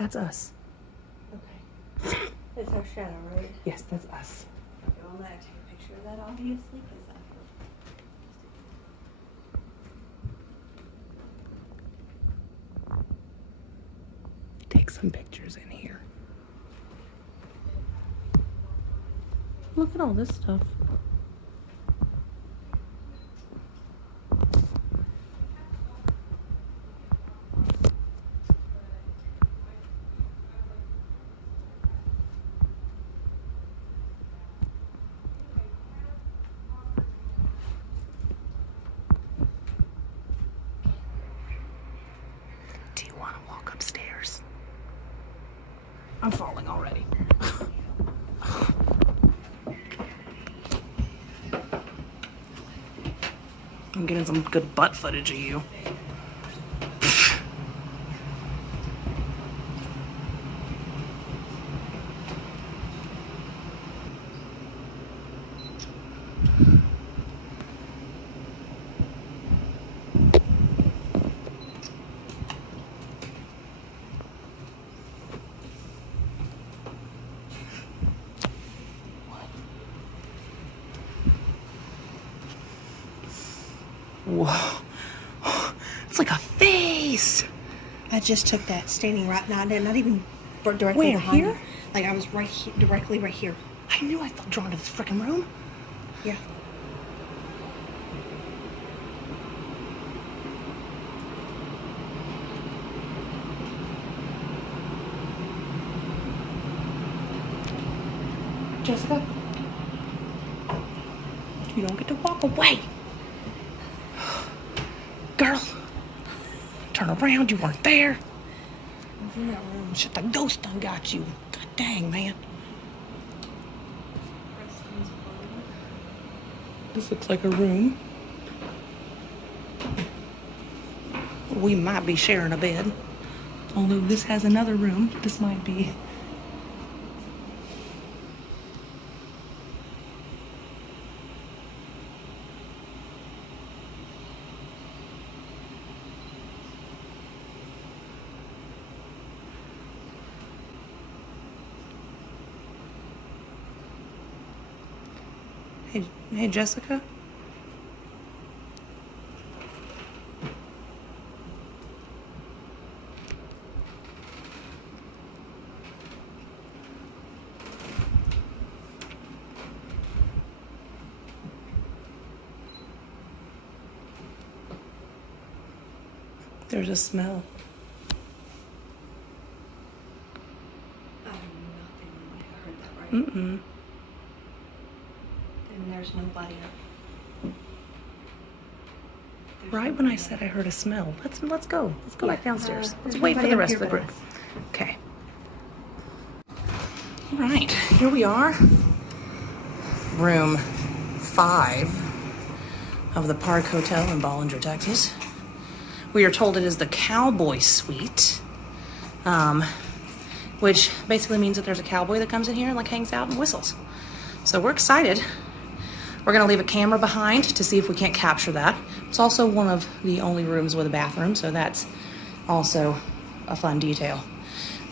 That's us. Okay. It's our shadow, right? Yes, that's us. Okay, well, I'm gonna take a picture of that, obviously, because Take some pictures in here. Look at all this stuff. Do you want to walk upstairs? I'm falling already. I'm getting some good butt footage of you. Whoa. It's like a face. I just took that standing right now. Not even directly Where, behind here? you. Like I was right here, directly right here. I knew I felt drawn to this freaking room. Yeah. Jessica, you don't get to walk away. Girl, turn around, you weren't there. I was in that room. Shit, the ghost done got you. God dang, man. This looks like a room. We might be sharing a bed. Although this has another room, this might be. Hey, Jessica? There's a smell. I have nothing when I heard that, right? Mm-mm. And there's nobody. Right when I said I heard a smell. Let's go. Let's go back downstairs. Let's there's wait for nobody the up rest here of the but group. us. Okay. All right, here we are. Room 5 of the Park Hotel in Ballinger, Texas. We are told it is the Cowboy Suite, which basically means that there's a cowboy that comes in here and like hangs out and whistles. So we're excited. We're gonna leave a camera behind to see if we can't capture that. It's also one of the only rooms with a bathroom, so that's also a fun detail.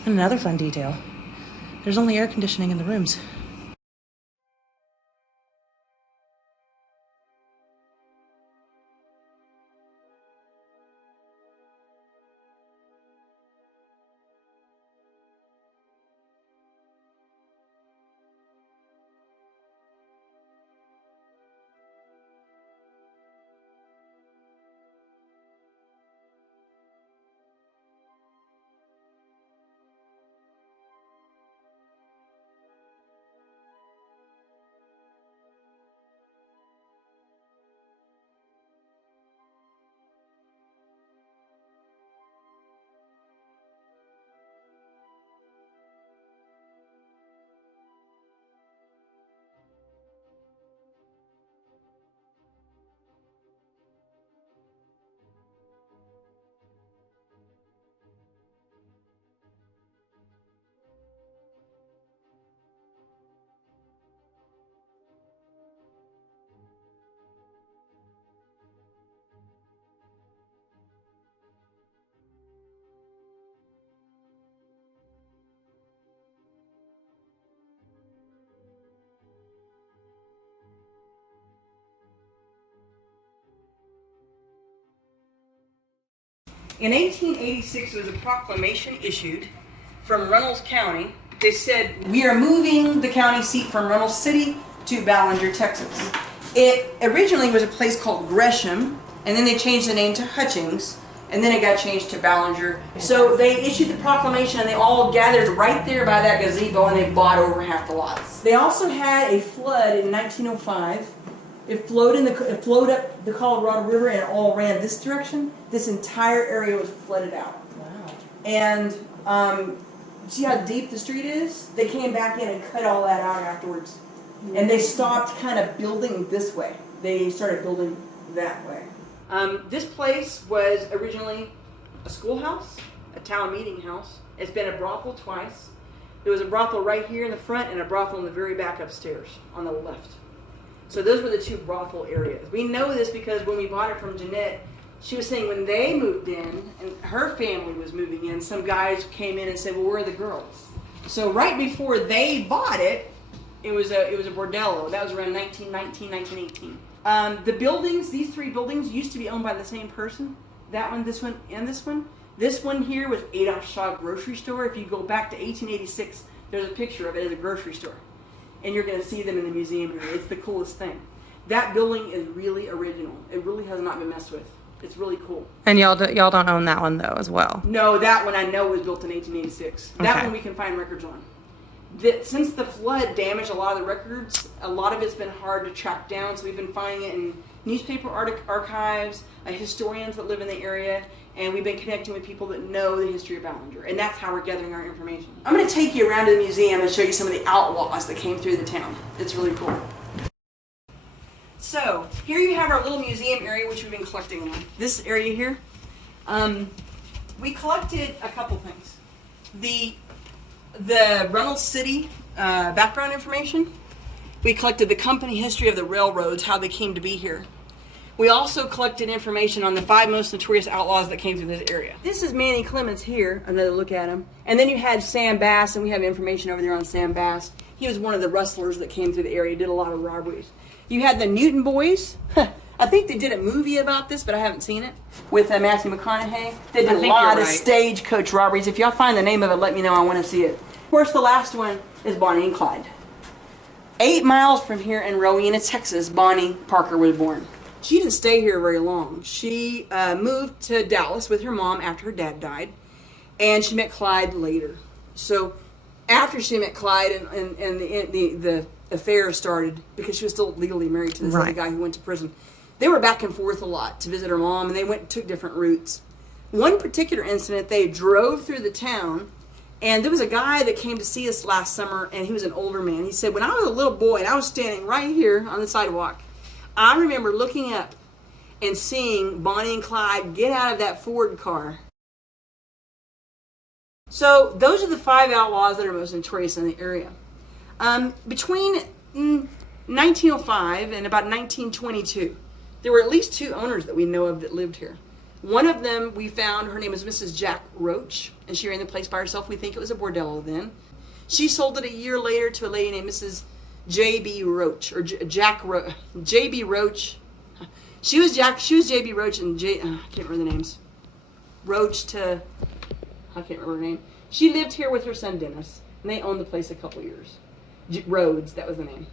And another fun detail, there's only air conditioning in the rooms. In 1886, there was a proclamation issued from Reynolds County. They said, we are moving the county seat from Reynolds City to Ballinger, Texas. It originally was a place called Gresham, and then they changed the name to Hutchings, and then it got changed to Ballinger. So they issued the proclamation, and they all gathered right there by that gazebo, and they bought over half the lots. They also had a flood in 1905. It flowed up the Colorado River, and it all ran this direction. This entire area was flooded out. Wow. And see how deep the street is? They came back in and cut all that out afterwards. And they stopped kind of building this way. They started building that way. This place was originally a schoolhouse, a town meeting house. It's been a brothel twice. There was a brothel right here in the front and a brothel in the very back upstairs on the left. So those were the two brothel areas. We know this because when we bought it from Jeanette, she was saying when they moved in and her family was moving in, some guys came in and said, well, where are the girls? So right before they bought it, it was a bordello. That was around 1919, 1918. The buildings, these three buildings, used to be owned by the same person. That one, this one, and this one. This one here was Adolph Shaw Grocery Store. If you go back to 1886, there's a picture of it as a grocery store. And you're going to see them in the museum area. It's the coolest thing. That building is really original. It really has not been messed with. It's really cool. And y'all don't own that one though as well. No, that one I know was built in 1886. That Okay. one we can find records on. Since the flood damaged a lot of the records, a lot of it's been hard to track down. So we've been finding it in newspaper archives, historians that live in the area, and we've been connecting with people that know the history of Ballinger. And that's how we're gathering our information. I'm going to take you around to the museum and show you some of the outlaws that came through the town. It's really cool. So, here you have our little museum area, which we've been collecting on. This area here, we collected a couple things. The Reynolds City background information. We collected the company history of the railroads, how they came to be here. We also collected information on the 5 most notorious outlaws that came through this area. This is Manny Clements here, another look at him. And then you had Sam Bass, and we have information over there on Sam Bass. He was one of the rustlers that came through the area, did a lot of robberies. You had the Newton Boys. I think they did a movie about this, but I haven't seen it. With Matthew McConaughey. They did a lot of stagecoach robberies. If y'all find the name of it, let me know. I want to see it. Of course, the last one is Bonnie and Clyde. 8 miles from here in Rowena, Texas, Bonnie Parker was born. She didn't stay here very long. She moved to Dallas with her mom after her dad died, and she met Clyde later. So after she met Clyde and the affair started, because she was still legally married to this other guy who went to prison, they were back and forth a lot to visit her mom, and they took different routes. One particular incident, they drove through the town, and there was a guy that came to see us last summer, and he was an older man. He said, when I was a little boy and I was standing right here on the sidewalk, I remember looking up and seeing Bonnie and Clyde get out of that Ford car. So those are the 5 outlaws that are most notorious in the area. Between 1905 and about 1922, there were at least 2 owners that we know of that lived here. One of them we found, her name was Mrs. Jack Roach, and she ran the place by herself. We think it was a bordello then. She sold it a year later to a lady named Mrs. J.B. Roach, or J.B. Roach. She was J.B. Roach and I can't remember the names. Roach to, I can't remember her name. She lived here with her son Dennis, and they owned the place a couple years. Rhodes, that was the name.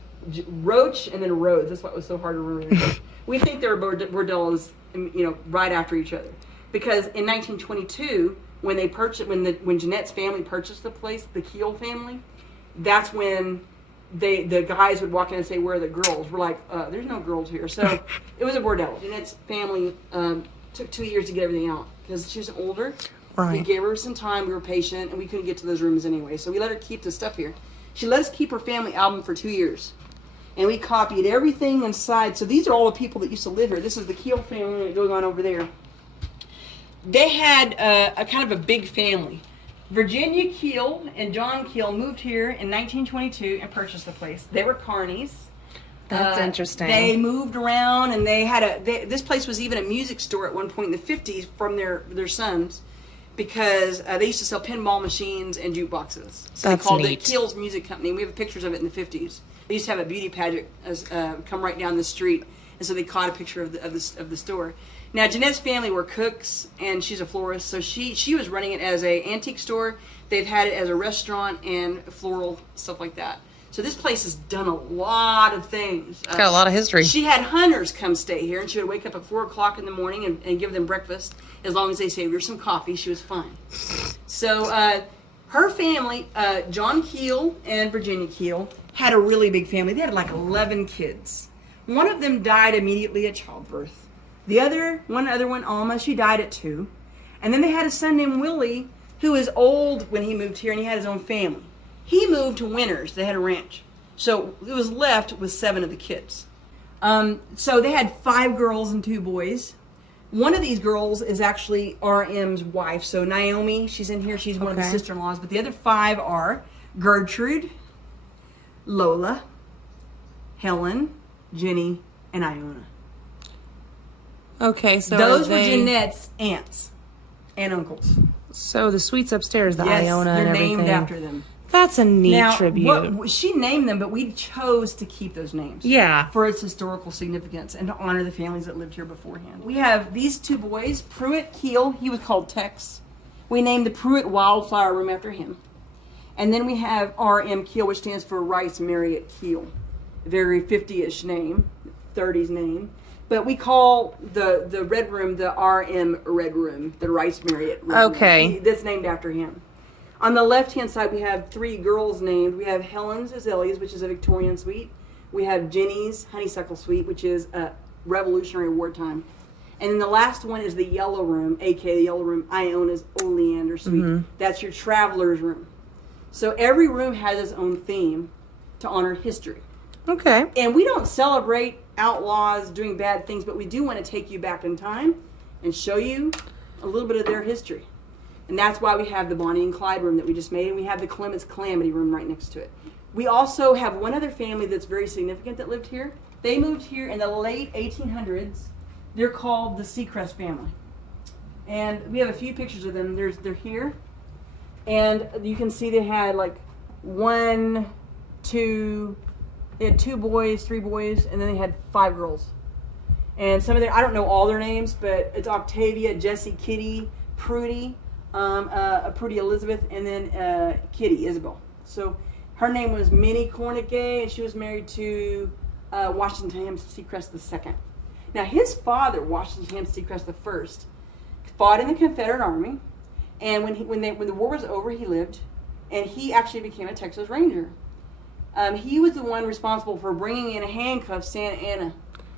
Roach and then Rhodes. That's what was so hard to remember. We think they were bordellos, right after each other, because in 1922, when they purchased, when Jeanette's family purchased the place, the Keel family, that's when the guys would walk in and say, "Where are the girls?" We're like, "There's no girls here." So it was a bordello. Jeanette's family took 2 years to get everything out because she was older. Right. We gave her some time. We were patient, and we couldn't get to those rooms anyway. So we let her keep the stuff here. She let us keep her family album for 2 years. And we copied everything inside. So these are all the people that used to live here. This is the Keel family that goes on over there. They had a kind of a big family. Virginia Keel and John Keel moved here in 1922 and purchased the place. They were carnies. That's interesting. They moved around, and they had this place was even a music store at one point in the 50s from their sons, because they used to sell pinball machines and jukeboxes. So That's they called neat. it Keel's Music Company. We have pictures of it in the 50s. They used to have a beauty pageant come right down the street, and so they caught a picture of the store. Now, Jeanette's family were cooks, and she's a florist, so she was running it as a antique store. They've had it as a restaurant and floral, stuff like that. So this place has done a lot of things. It's got a lot of history. She had hunters come stay here, and she would wake up at 4 o'clock in the morning and give them breakfast. As long as they saved her some coffee, she was fine. So her family, John Keel and Virginia Keel, had a really big family. They had like 11 kids. One of them died immediately at childbirth. One other one, Alma, she died at 2. And then they had a son named Willie, who was old when he moved here, and he had his own family. He moved to Winters. They had a ranch. So it was left with 7 of the kids. So they had 5 girls and 2 boys. One of these girls is actually RM's wife. So Naomi, she's in here. She's one of the sister-in-laws. But the other 5 are Gertrude, Lola, Helen, Jenny, and Iona. Okay, so those were Jeanette's aunts and uncles. So the suites upstairs, the Yes, Iona they're and everything. named after them. That's a neat Now, tribute. she named them, but we chose to keep those names. Yeah. For its historical significance and to honor the families that lived here beforehand. We have these 2 boys, Pruitt Keel, he was called Tex. We named the Pruitt Wildflower Room after him. And then we have R.M. Keel, which stands for Rice Marriott Keel. A very 50-ish name, 30s name. But we call the Red Room the R.M. Red Room, the Rice Marriott Red Room. Okay. That's named after him. On the left-hand side, we have 3 girls named. We have Helen's Azaleas, which is a Victorian suite. We have Jenny's Honeysuckle Suite, which is a Revolutionary wartime. And then the last one is the Yellow Room, a.k.a. the Yellow Room, Iona's Oleander Suite. That's your traveler's room. So every room has its own theme to honor history. Okay. And we don't celebrate outlaws doing bad things, but we do want to take you back in time and show you a little bit of their history. And that's why we have the Bonnie and Clyde room that we just made, and we have the Clements Calamity room right next to it. We also have one other family that's very significant that lived here. They moved here in the late 1800s. They're called the Seacrest family. And we have a few pictures of them. They're here. And you can see they had like 1, 2, they had 2 boys, 3 boys, and then they had 5 girls. And some of their, I don't know all their names, but it's Octavia, Jessie, Kitty, Prudy, Prudy Elizabeth, and then Kitty Isabel. So her name was Minnie Cornegay, and she was married to Washington Ham Seacrest II. Now his father, Washington Ham Seacrest I, fought in the Confederate Army, and when the war was over, he lived, and he actually became a Texas Ranger. He was the one responsible for bringing in handcuffs Santa Ana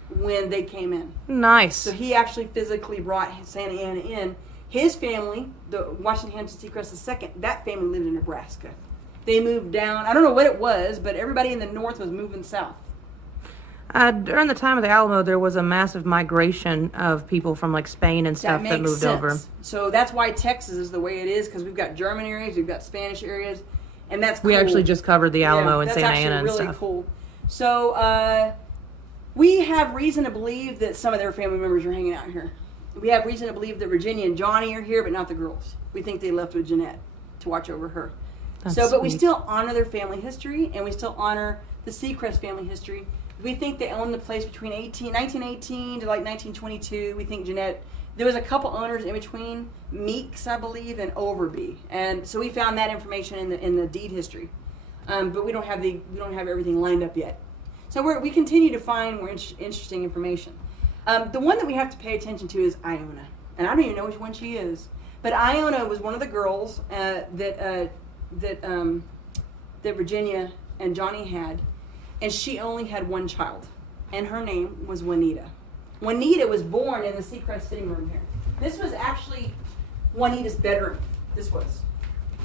when they came in. Nice. So he actually physically brought Santa Ana in. His family, the Washington Ham Seacrest II, that family lived in Nebraska. They moved down. I don't know what it was, but everybody in the north was moving south. During the time of the Alamo, there was a massive migration of people from like Spain and stuff that moved over. So that's why Texas is the way it is, because we've got German areas, we've got Spanish areas, and that's cool. We actually just covered the Alamo and Santa Ana and That's actually really stuff. cool. So we have reason to believe that some of their family members are hanging out here. We have reason to believe that Virginia and Johnny are here, but not the girls. We think they left with Jeanette to watch over her. But we still honor their family history, and we still honor the Seacrest family history. We think they owned the place between 1918 to like 1922. We think Jeanette, there was a couple owners in between, Meeks, I believe, and Overby. And so we found that information in the deed history. But we don't have everything lined up yet. So we continue to find more interesting information. The one that we have to pay attention to is Iona. And I don't even know which one she is. But Iona was one of the girls that Virginia and Johnny had. And she only had one child. And her name was Juanita. Juanita was born in the Seacrest sitting room here. This was actually Juanita's bedroom. This was.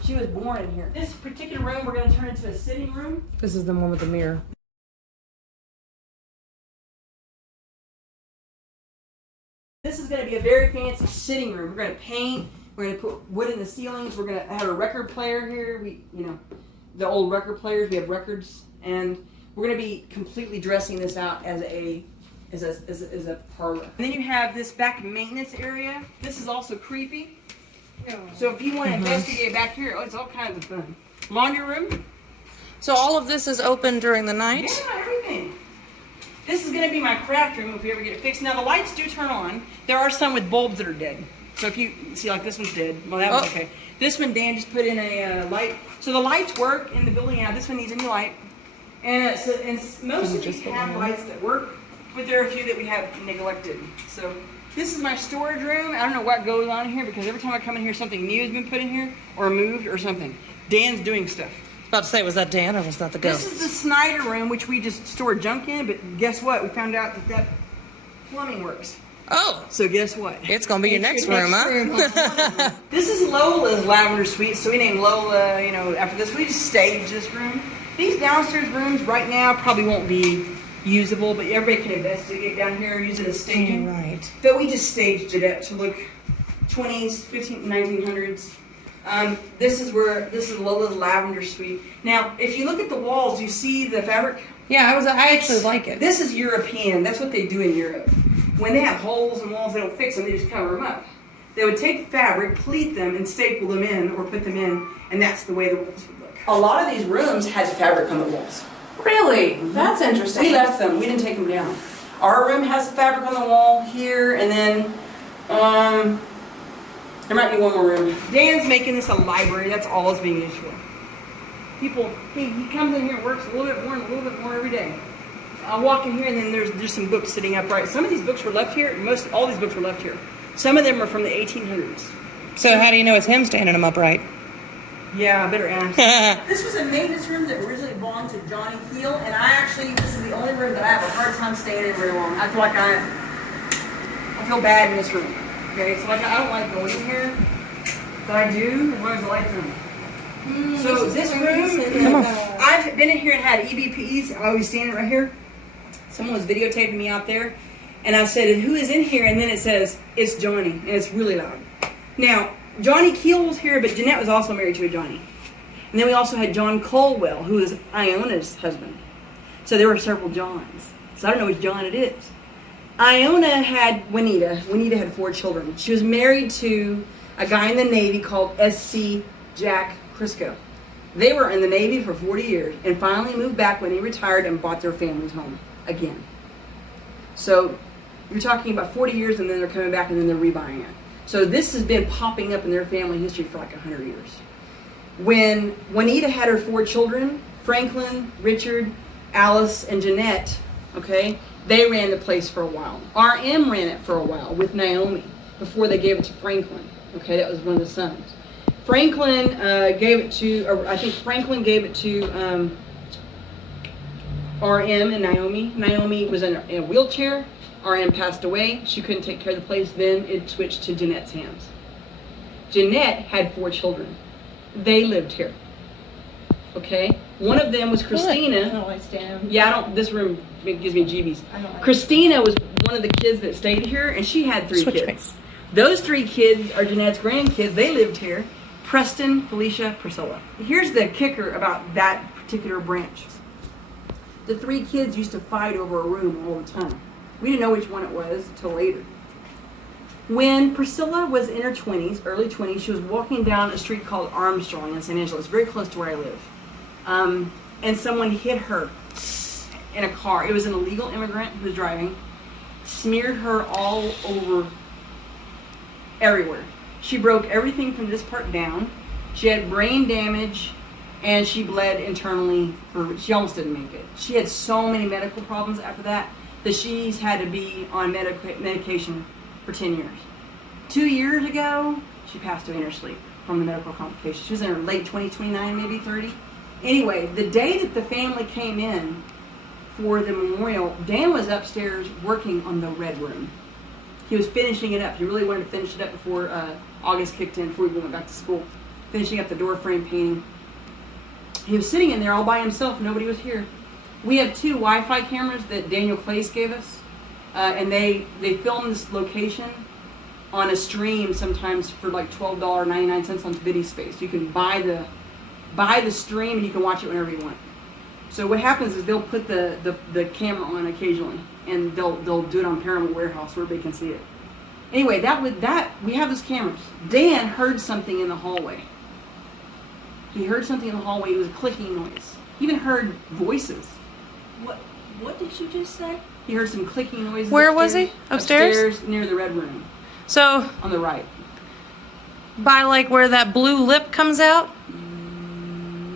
She was born in here. This particular room we're going to turn into a sitting room. This is the one with the mirror. This is going to be a very fancy sitting room. We're going to paint. We're going to put wood in the ceilings. We're going to have a record player here. The old record players. We have records, and we're going to be completely dressing this out as a parlor. And then you have this back maintenance area. This is also creepy. So if you want to investigate back here, it's all kinds of fun. Laundry room. So all of this is open during the night? Yeah, everything. This is going to be my craft room if we ever get it fixed. Now the lights do turn on. There are some with bulbs that are dead. So if you see, like this one's dead. Well, that was okay. This one, Dan just put in a light. So the lights work in the building now. This one needs a new light. And most of these have lights that work, but there are a few that we have neglected. So this is my storage room. I don't know what goes on here because every time I come in here, something new has been put in here or moved or something. Dan's doing stuff. About to say, was that Dan or was that the ghost? This is the Snyder room, which we just store junk in, but guess what? We found out that plumbing works. Oh, So guess what? it's gonna be your next room, huh? This is Lola's lavender suite, so we named Lola, after this. We just staged this room. These downstairs rooms right now probably won't be usable, but everybody can investigate down here, use it as staging. Right. But we just staged it up to look 20s, 1900s. This is Lola's lavender suite. Now, if you look at the walls, you see the fabric. Yeah, I actually like it. This is European. That's what they do in Europe. When they have holes in walls, they don't fix them. They just cover them up. They would take fabric, pleat them, and staple them in or put them in, and that's the way the walls would look. A lot of these rooms had fabric on the walls. Really? That's interesting. We left them. We didn't take them down. Our room has fabric on the wall here, and then there might be one more room. Dan's making this a library. That's all it's being used for. People, he comes in here and works a little bit more and a little bit more every day. I'll walk in here and then there's some books sitting upright. Some of these books were left here. All these books were left here. Some of them are from the 1800s. So how do you know it's him standing them upright? Yeah, I better ask. This was a maintenance room that originally belonged to Johnny Keel, and this is the only room that I have a hard time staying in very long. I feel like I feel bad in this room. Okay, so I don't like going in here, but I do as long as the lights on. So this room, I've been in here and had EVPs. I was standing right here. Someone was videotaping me out there, and I said, "Who is in here?" And then it says, "It's Johnny," and it's really loud. Now, Johnny Keel was here, but Jeanette was also married to a Johnny. And then we also had John Colwell, who is Iona's husband. So there were several Johns. So I don't know which John it is. Iona had Juanita. Juanita had 4 children. She was married to a guy in the Navy called S.C. Jack Crisco. They were in the Navy for 40 years and finally moved back when he retired and bought their family's home again. So you're talking about 40 years and then they're coming back and then they're rebuying it. So this has been popping up in their family history for like 100 years. When Juanita had her 4 children, Franklin, Richard, Alice, and Jeanette, okay, they ran the place for a while. RM ran it for a while with Naomi before they gave it to Franklin. Okay, that was one of the sons. Franklin gave it to RM and Naomi. Naomi was in a wheelchair. RM passed away. She couldn't take care of the place. Then it switched to Jeanette's hands. Jeanette had 4 children. They lived here. Okay? One of them was Christina. I don't like standing. Yeah, this room gives me jeebies. I don't like Christina was one of the kids that stayed here, and she had 3 Switch kids. base. Those 3 kids are Jeanette's grandkids. They lived here. Preston, Felicia, Priscilla. Here's the kicker about that particular branch. The 3 kids used to fight over a room all the time. We didn't know which one it was until later. When Priscilla was in her 20s, early 20s, she was walking down a street called Armstrong in San Angelo. It's very close to where I live. And someone hit her in a car. It was an illegal immigrant who was driving. Smeared her all over everywhere. She broke everything from this part down. She had brain damage and she bled internally. She almost didn't make it. She had so many medical problems after that she's had to be on medication for 10 years. 2 years ago, she passed away in her sleep from the medical complications. She was in her late 20s, 29, maybe 30. Anyway, the day that the family came in for the memorial, Dan was upstairs working on the red room. He was finishing it up. He really wanted to finish it up before August kicked in, before we went back to school. Finishing up the door frame painting. He was sitting in there all by himself. Nobody was here. We have 2 Wi-Fi cameras that Daniel Clace gave us. And they film this location on a stream sometimes for like $12.99 on Video Space. You can buy the stream and you can watch it whenever you want. So what happens is they'll put the camera on occasionally and they'll do it on Paranormal Warehouse where everybody can see it. Anyway, we have those cameras. Dan heard something in the hallway. He heard something in the hallway. It was a clicking noise. He even heard voices. What did you just say? He heard some clicking noises. Where was he? Upstairs? Upstairs near the red room So on the right. by like where that blue lip comes out?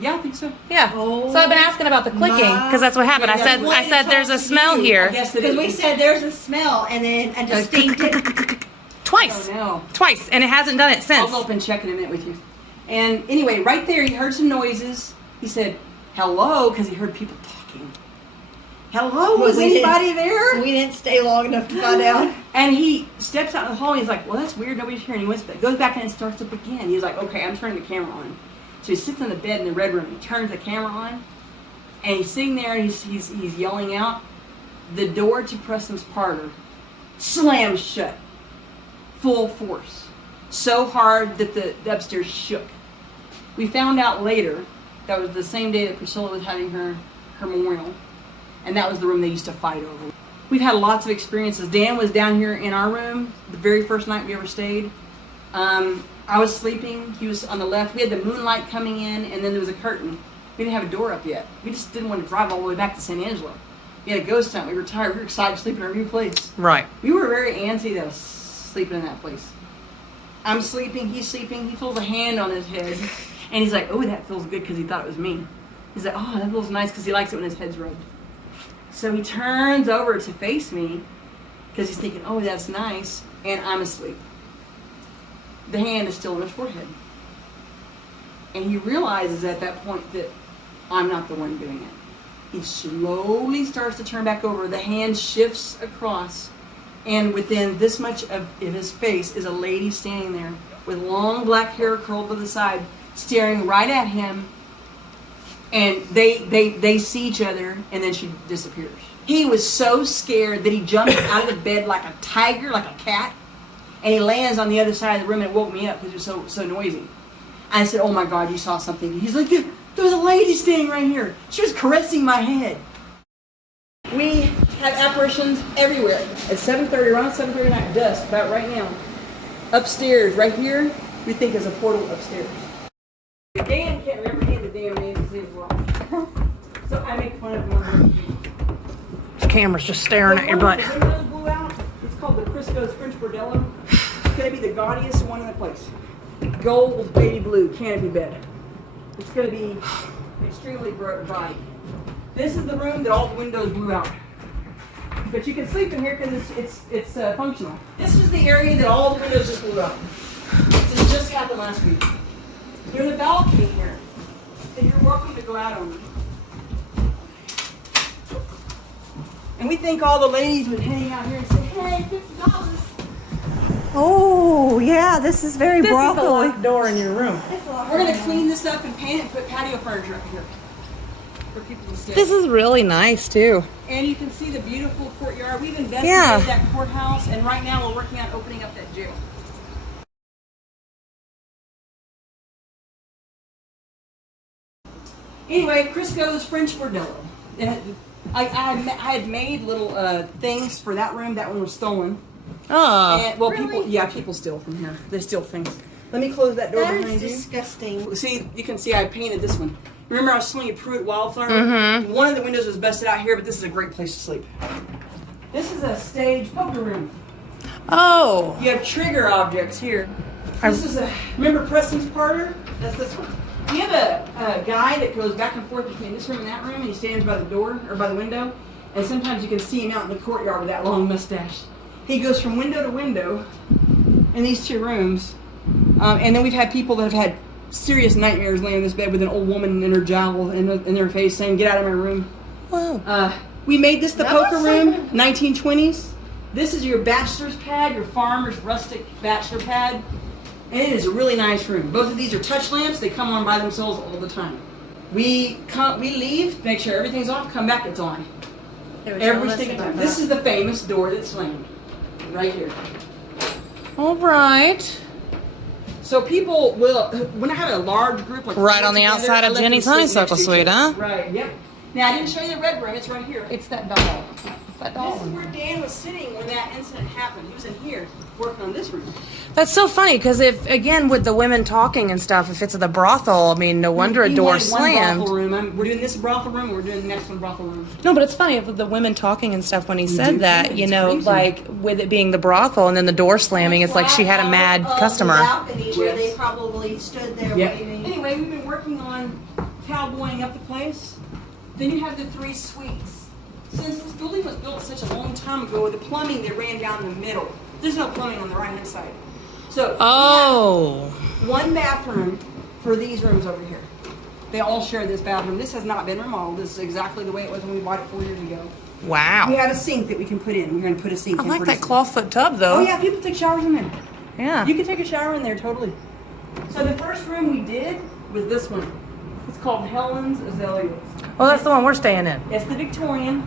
Yeah, I think so. Yeah. Oh, So I've been asking about the clicking because that's what happened. Yeah, I that's said there's a smell here. Yes, it because we is. said there's a smell and then a distinct. Twice. Oh no. Twice, and it hasn't done it I'll since. go up and check in a minute with you. And anyway, right there, he heard some noises. He said, hello, because he heard people talking. Hello, was we didn't- anybody there? We didn't stay long enough to find out. And he steps out in the hall and he's like, well, that's weird, nobody's here. And he goes back in and starts up again. He's like, okay, I'm turning the camera on. So he sits on the bed in the red room. He turns the camera on, and he's sitting there and he's yelling out. The door to Preston's parlor slams shut, full force, so hard that the upstairs shook. We found out later that was the same day that Priscilla was having her memorial, and that was the room they used to fight over. We've had lots of experiences. Dan was down here in our room the very first night we ever stayed. I was sleeping. He was on the left. We had the moonlight coming in, and then there was a curtain. We didn't have a door up yet. We just didn't want to drive all the way back to San Angelo. We had a ghost hunt. We were tired. We were excited to sleep in our new place. Right. We were very antsy that was sleeping in that place. I'm sleeping. He's sleeping. He feels a hand on his head, and he's like, "Oh, that feels good," because he thought it was me. He's like, "Oh, that feels nice," because he likes it when his head's rubbed. So he turns over to face me because he's thinking, "Oh, that's nice," and I'm asleep. The hand is still on his forehead. And he realizes at that point that I'm not the one doing it. He slowly starts to turn back over. The hand shifts across. And within this much of his face is a lady standing there with long black hair curled to the side, staring right at him. And they see each other, and then she disappears. He was so scared that he jumped out of the bed like a tiger, like a cat. And he lands on the other side of the room, and it woke me up because it was so noisy. I said, "Oh my God, you saw something." He's like, "There was a lady standing right here. She was caressing my head." We have apparitions everywhere. At 7:30, around 7:30 at dusk, about right now. Upstairs, right here, we think is a portal upstairs. Dan can't remember any of the damn names as well. So I make fun of him. The camera's just staring at your butt. The windows blew out. It's called the Crisco's French Bordello. It's going to be the gaudiest one in the place. Gold, baby blue, canopy bed. It's going to be extremely bright. This is the room that all the windows blew out. But you can sleep in here because it's functional. This is the area that all the windows just blew out. This just happened last week. There's a balcony here, and you're welcome to go out on it. And we think all the ladies would hang out here and say, "Hey, $50." Oh, yeah, this is very brothel-y. door in your room. We're going to clean this up and paint it and put patio furniture up here for people to stay. This is really nice too. And you can see the beautiful courtyard. We've investigated Yeah. that courthouse, and right now we're working on opening up that jail. Anyway, Crisco's French Bordello. I had made little things for that room. That one was stolen. Oh. And, well, people steal from here. They steal things. Let me close that door That behind is you. disgusting. See, you can see I painted this one. Remember I was showing you Pruitt Wildflower? One of the windows was busted out here, but this is a great place to sleep. This is a stage poker room. Oh. You have trigger objects here. This is remember Preston's parlor? That's this one. You have a guy that goes back and forth between this room and that room, and he stands by the door, or by the window, and sometimes you can see him out in the courtyard with that long mustache. He goes from window to window in these two rooms, and then we've had people that have had serious nightmares laying in this bed with an old woman in her jowl in their face saying, "Get out of my room." Wow. We made this the That poker was room, 1920s. This is your bachelor's pad, your farmer's rustic bachelor pad. And it is a really nice room. Both of these are touch lamps. They come on by themselves all the time. We leave, make sure everything's off, come back, it's on. Every single time. This is the famous door that slammed. Right here. All right. So people will, when I have a large group like Right on the together, outside I of let them Jenny's sleep next honeysuckle to each suite, other. huh? Right, yep. Now, I didn't show you the red room. It's right here. It's that doll. That doll. This is where Dan was sitting when that incident happened. He was in here working on this room. That's so funny because if, again, with the women talking and stuff, if it's at the brothel, I mean, no wonder a He door wanted one slammed. brothel room. We're doing this brothel room, and we're doing the next one brothel room. No, but it's funny with the women talking and stuff when he do said that, too. you It's know, crazy. like with it being the brothel and then the door slamming, it's like she had a mad customer. The balcony where Yes. they probably stood there Yep. waiting. Anyway, we've been working on cowboying up the place. Then you have the 3 suites. Since this building was built such a long time ago, the plumbing, they ran down the middle. There's no plumbing on the right-hand side. So Oh. we have 1 bathroom for these rooms over here. They all share this bathroom. This has not been remodeled. This is exactly the way it was when we bought it 4 years ago. Wow. We have a sink that we can put in. We're going to put a sink I in. like pretty that soon. clawfoot tub, though. Oh yeah, people take showers in there. Yeah. You can take a shower in there, totally. So the first room we did was this one. It's called Helen's Azaleas. Well, that's the one we're staying in. It's the Victorian,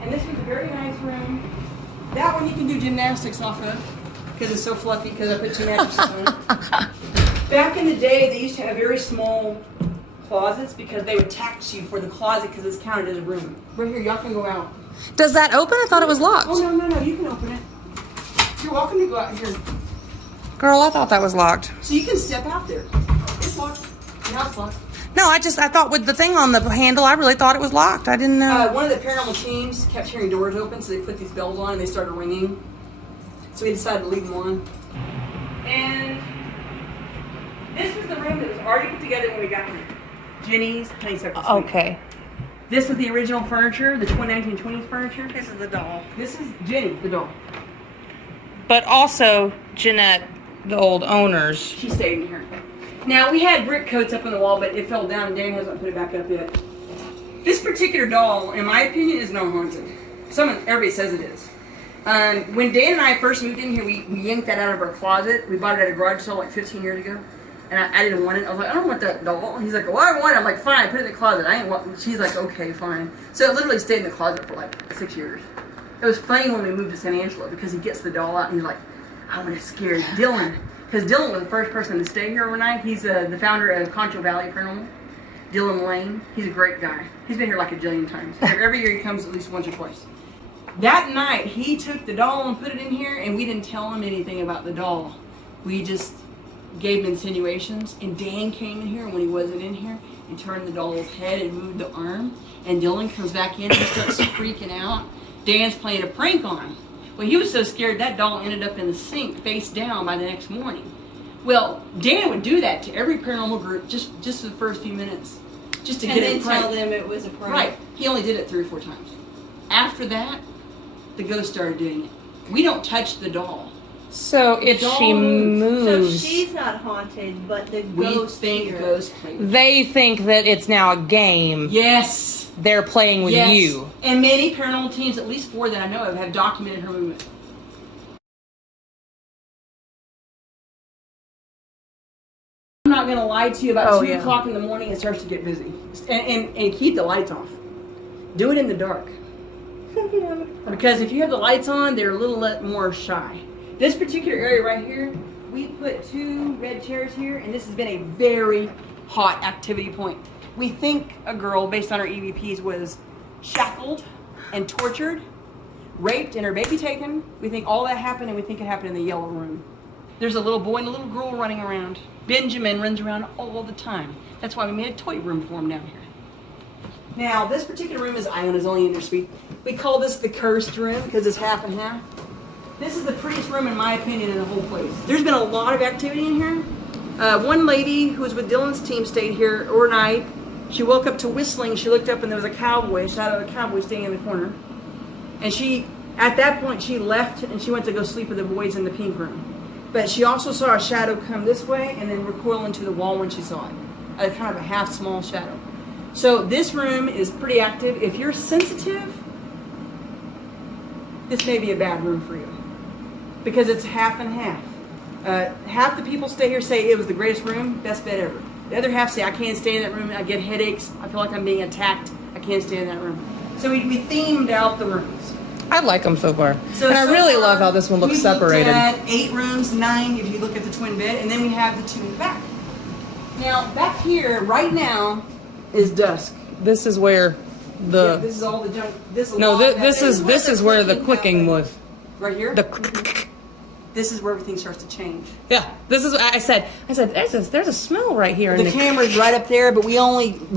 and this was a very nice room. That one you can do gymnastics off of because it's so fluffy because I put 2 mattresses on it. Back in the day, they used to have very small closets because they would tax you for the closet because it's counted as a room. Right here, y'all can go out. Does that open? I thought it was locked. Oh, no, you can open it. You're welcome to go out here. Girl, I thought that was locked. So you can step out there. It's locked. Now it's locked. No, I thought with the thing on the handle, I really thought it was locked. I didn't know. One of the paranormal teams kept hearing doors open, so they put these bells on and they started ringing. So we decided to leave them on. And this was the room that was already put together when we got here. Jenny's honeysuckle suite. Okay. This was the original furniture, the 1920s furniture. This is the doll. This is Jenny, the doll. But also, Jeanette, the old owners. She stayed in here. Now, we had brick coats up on the wall, but it fell down and Dan hasn't put it back up yet. This particular doll, in my opinion, is no haunted. Everybody says it is. When Dan and I first moved in here, we yanked that out of our closet. We bought it at a garage sale like 15 years ago. And I didn't want it. I was like, I don't want that doll. And he's like, well, I want it. I'm like, fine, put it in the closet. I ain't want. She's like, okay, fine. So it literally stayed in the closet for like 6 years. It was funny when we moved to San Angelo because he gets the doll out and he's like, I want to scare Dylan. Because Dylan was the first person to stay here overnight. He's the founder of Concho Valley Paranormal. Dylan Lane. He's a great guy. He's been here like a jillion times. Every year he comes at least once or twice. That night, he took the doll and put it in here, and we didn't tell him anything about the doll. We just gave him insinuations, and Dan came in here when he wasn't in here and turned the doll's head and moved the arm, and Dylan comes back in and he starts freaking out. Dan's playing a prank on him. Well, he was so scared that doll ended up in the sink face down by the next morning. Well, Dan would do that to every paranormal group just for the first few minutes, just to And get then it prank. tell them it was a prank. Right. He only did it 3 or 4 times. After that, the ghost started doing it. We don't touch the doll. So if Doll she moves. So moves, she's not haunted, but the We ghost think here. ghost played. they think that it's now a game. Yes. They're playing with Yes. you. And many paranormal teams, at least 4 that I know of, have documented her movement. I'm not going to lie to you. About 2 o'clock in the morning, it starts to get busy. And keep the lights off. Do it in the dark. Because if you have the lights on, they're a little more shy. This particular area right here, we put 2 red chairs here, and this has been a very hot activity point. We think a girl, based on her EVPs, was shackled and tortured, raped, and her baby taken. We think all that happened, and we think it happened in the yellow room. There's a little boy and a little girl running around. Benjamin runs around all the time. That's why we made a toy room for him down here. Now, this particular room is Iona's only in their suite. We call this the cursed room because it's half and half. This is the prettiest room, in my opinion, in the whole place. There's been a lot of activity in here. One lady who was with Dylan's team stayed here overnight. She woke up to whistling. She looked up and there was a cowboy, a shadow of a cowboy standing in the corner. And at that point, she left and she went to go sleep with the boys in the pink room. But she also saw a shadow come this way and then recoil into the wall when she saw it. A kind of a half small shadow. So this room is pretty active. If you're sensitive, this may be a bad room for you. Because it's half and half. Half the people stay here say it was the greatest room, best bed ever. The other half say I can't stay in that room, I get headaches, I feel like I'm being attacked, I can't stay in that room. So we themed out the rooms. I like them so far. So and I really far, love how this one looks we've separated. Looked at 8 rooms, 9 if you look at the twin bed, and then we have the 2 in the back. Now, back here, right now, is dusk. This is where Yeah, this is all the junk. This this is where the clicking was. Right here. The This is where everything starts to change. yeah. This is I said there's a smell right here. The camera's right up there, but we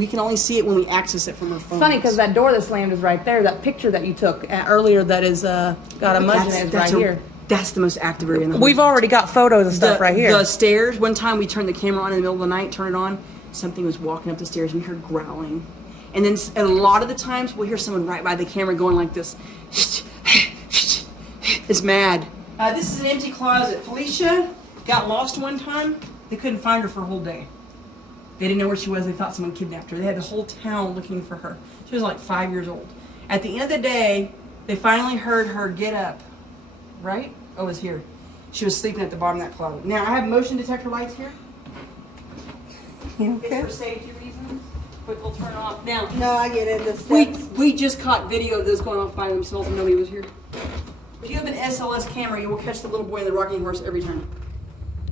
can only see it when we access it from our phone. Funny because that door that slammed is right there. That picture that you took earlier that is got a mud in it is right here. That's the most active area in the We've already got photos of stuff right here. The stairs. One time we turned the camera on in the middle of the night, turn it on. Something was walking up the stairs. And we heard growling, and then a lot of the times we'll hear someone right by the camera going like this. It's mad. This is an empty closet. Felicia got lost one time. They couldn't find her for a whole day. They didn't know where she was. They thought someone kidnapped her. They had the whole town looking for her. She was like 5 years old. At the end of the day, they finally heard her get up. Right? Oh, it's here. She was sleeping at the bottom of that closet. Now, I have motion detector lights here. Okay. It's for safety reasons, but they'll turn off. Now, No, I get it. we just caught video of those going off by themselves and nobody was here. If you have an SLS camera, you will catch the little boy in the rocking horse every time.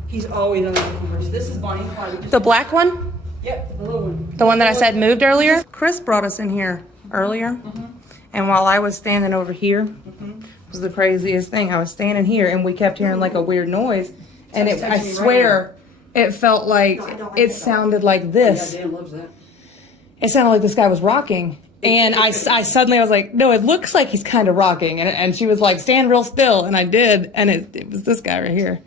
He's always on the rocking horse. This is Bonnie and Clyde. The black one? Yep, the little one. The one that I said moved earlier? Chris brought us in here earlier. And while I was standing over here, it was the craziest thing. I was standing here and we kept hearing like a weird noise. And It's I touching me right swear it felt like it sounded like this. Yeah, Dan loves that. It sounded like this guy was rocking. And I suddenly I was like, no, it looks like he's kind of rocking. And she was like, stand real still. And I did. And it was this guy right here.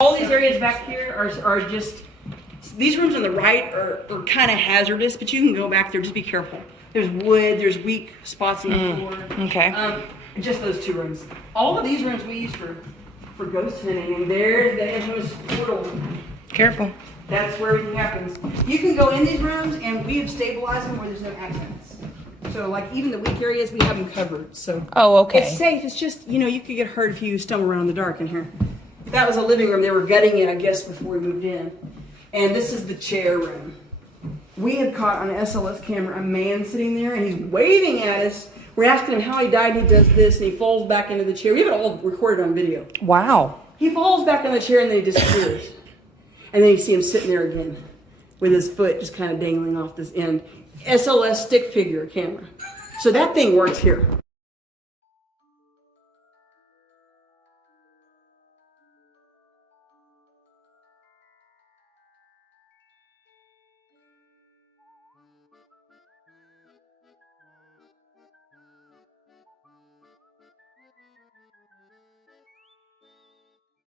All these areas back here are just, these rooms on the right are kind of hazardous, but you can go back there, just be careful. There's wood, there's weak spots in the floor. Okay. Just those two rooms. All of these rooms we use for ghost hunting, and there's the infamous portal. Careful. That's where everything happens. You can go in these rooms, and we have stabilized them where there's no accidents. So, like, even the weak areas, we have them covered. So, Oh, okay. it's safe. It's just, you could get hurt if you stumble around in the dark in here. That was a living room. They were gutting it, I guess, before we moved in. And this is the chair room. We had caught on an SLS camera a man sitting there, and he's waving at us. We're asking him how he died, and he does this, and he falls back into the chair. We have it all recorded on video. Wow. He falls back in the chair, and then he disappears. And then you see him sitting there again with his foot just kind of dangling off this end. SLS stick figure camera. So that thing works here.